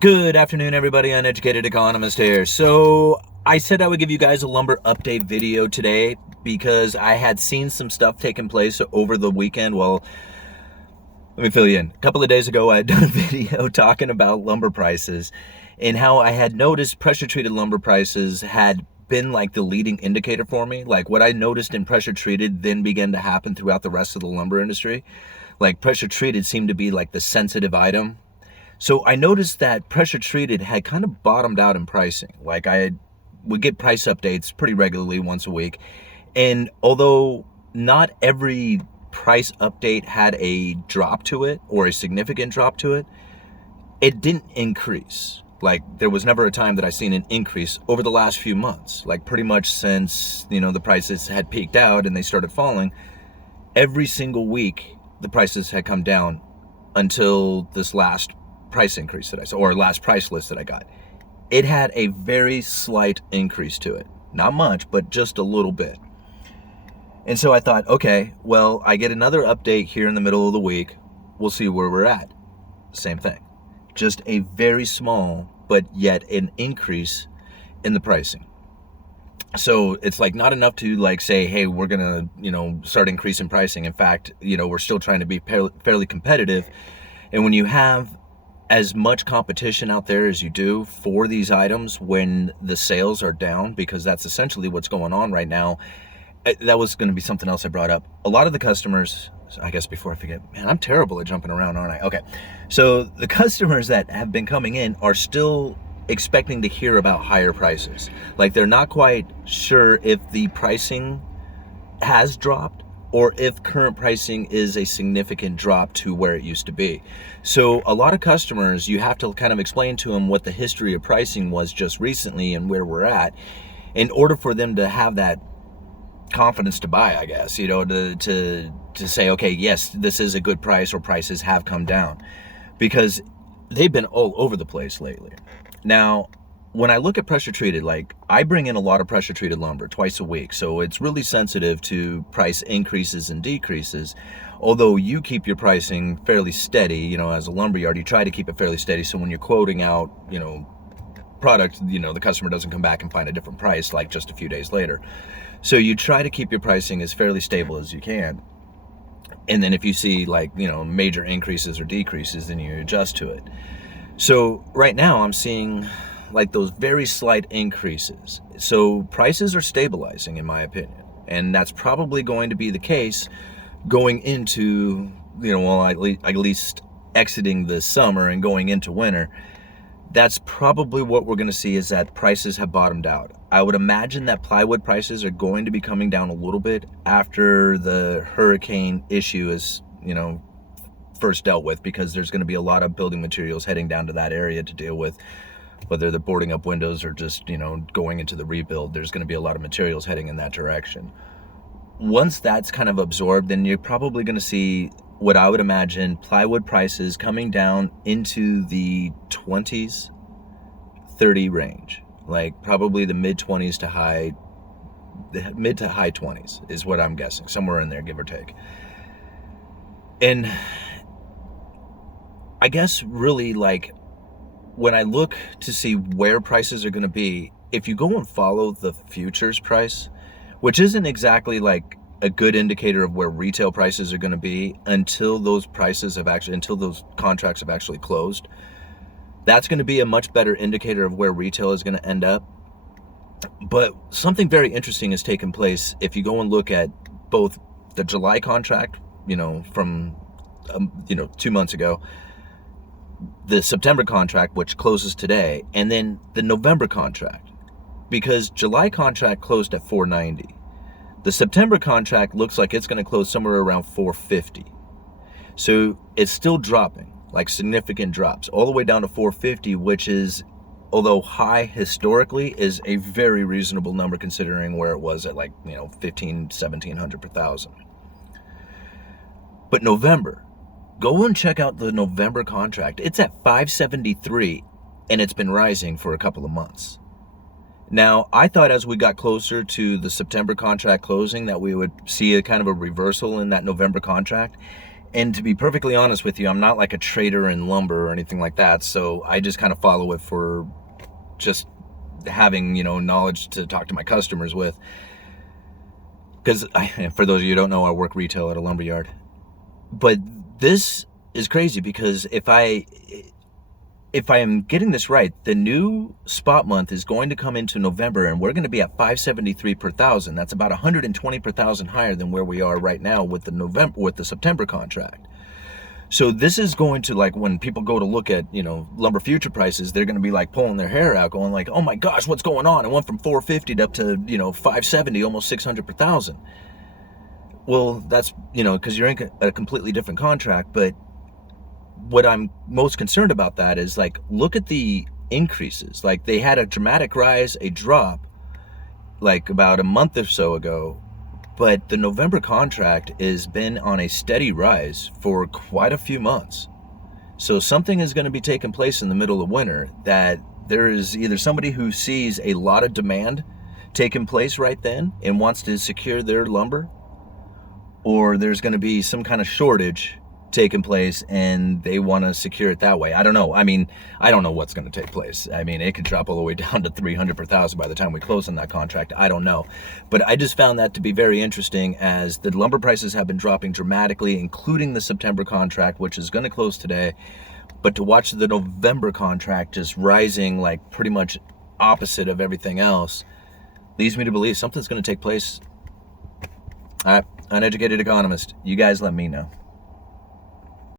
Good afternoon, everybody. Uneducated Economist here. So I said I would give you guys a lumber update video today because I had seen some stuff taking place over the weekend. Well, let me fill you in. A couple of days ago, I had done a video talking about lumber prices and how I had noticed pressure-treated lumber prices had been like the leading indicator for me. Like what I noticed in pressure-treated then began to happen throughout the rest of the lumber industry. Like pressure-treated seemed to be like the sensitive item. So I noticed that pressure treated had kind of bottomed out in pricing. Like would get price updates pretty regularly once a week. And although not every price update had a drop to it or a significant drop to it, it didn't increase. Like there was never a time that I seen an increase over the last few months. Like pretty much since, the prices had peaked out and they started falling, every single week the prices had come down until this last price increase that I saw, or last price list that I got. It had a very slight increase to it. Not much, but just a little bit. And so I thought, okay, well, I get another update here in the middle of the week. We'll see where we're at. Same thing. Just a very small, but yet an increase in the pricing. So it's like not enough to like say, hey, we're going to, start increasing pricing. In fact, we're still trying to be fairly competitive. And when you have as much competition out there as you do for these items when the sales are down, because that's essentially what's going on right now. That was going to be something else I brought up. A lot of the customers, I guess before I forget, man, I'm terrible at jumping around, aren't I? Okay. So the customers that have been coming in are still expecting to hear about higher prices. Like they're not quite sure if the pricing has dropped or if current pricing is a significant drop to where it used to be. So a lot of customers, you have to kind of explain to them what the history of pricing was just recently and where we're at in order for them to have that confidence to buy, I guess, to say, okay, yes, this is a good price or prices have come down, because they've been all over the place lately. Now, when I look at pressure treated, like I bring in a lot of pressure treated lumber twice a week. So it's really sensitive to price increases and decreases. Although you keep your pricing fairly steady, as a lumberyard, you try to keep it fairly steady. So when you're quoting out, product, the customer doesn't come back and find a different price like just a few days later. So you try to keep your pricing as fairly stable as you can. And then if you see like, major increases or decreases, then you adjust to it. So right now I'm seeing like those very slight increases. So prices are stabilizing in my opinion. And that's probably going to be the case going into, at least exiting the summer and going into winter. That's probably what we're going to see, is that prices have bottomed out. I would imagine that plywood prices are going to be coming down a little bit after the hurricane issue is, first dealt with, because there's going to be a lot of building materials heading down to that area to deal with, whether they're boarding up windows or just, going into the rebuild. There's going to be a lot of materials heading in that direction. Once that's kind of absorbed, then you're probably going to see what I would imagine plywood prices coming down into the 20s, 30 range, like probably the mid to high 20s is what I'm guessing, somewhere in there, give or take. And I guess really, like, when I look to see where prices are going to be, if you go and follow the futures price, which isn't exactly like a good indicator of where retail prices are going to be until those contracts have actually closed, that's going to be a much better indicator of where retail is going to end up. But something very interesting has taken place if you go and look at both the July contract, from 2 months ago, the September contract, which closes today, and then the November contract, because July contract closed at $490. The September contract looks like it's going to close somewhere around $450. So it's still dropping, like significant drops, all the way down to $450, which is, although high historically, is a very reasonable number considering where it was at like, $1,500-$1,700 per thousand. But November, go and check out the November contract. It's at $573, and it's been rising for a couple of months. Now, I thought as we got closer to the September contract closing that we would see a kind of a reversal in that November contract, And to be perfectly honest with you, I'm not like a trader in lumber or anything like that. So I just kind of follow it for just having, knowledge to talk to my customers with. Because for those of you who don't know, I work retail at a lumber yard. But this is crazy because if I am getting this right, the new spot month is going to come into November, and we're going to be at 573 per thousand. That's about 120 per thousand higher than where we are right now with the September contract. So this is going to, like, when people go to look at, lumber future prices, they're going to be like pulling their hair out, going like, oh my gosh, what's going on? It went from 450 up to, 570, almost 600 per thousand. Well, that's, because you're in a completely different contract. But what I'm most concerned about that is, like, look at the increases. Like, they had a dramatic rise, a drop, like about a month or so ago. But the November contract has been on a steady rise for quite a few months. So something is going to be taking place in the middle of winter, that there is either somebody who sees a lot of demand taking place right then and wants to secure their lumber, or there's going to be some kind of shortage taking place and they want to secure it that way. I don't know. I mean, I don't know what's going to take place. I mean, it could drop all the way down to 300 per thousand by the time we close on that contract. I don't know. But I just found that to be very interesting, as the lumber prices have been dropping dramatically, including the September contract, which is going to close today. But to watch the November contract just rising like pretty much opposite of everything else leads me to believe something's going to take place. All right, Uneducated Economist, you guys let me know.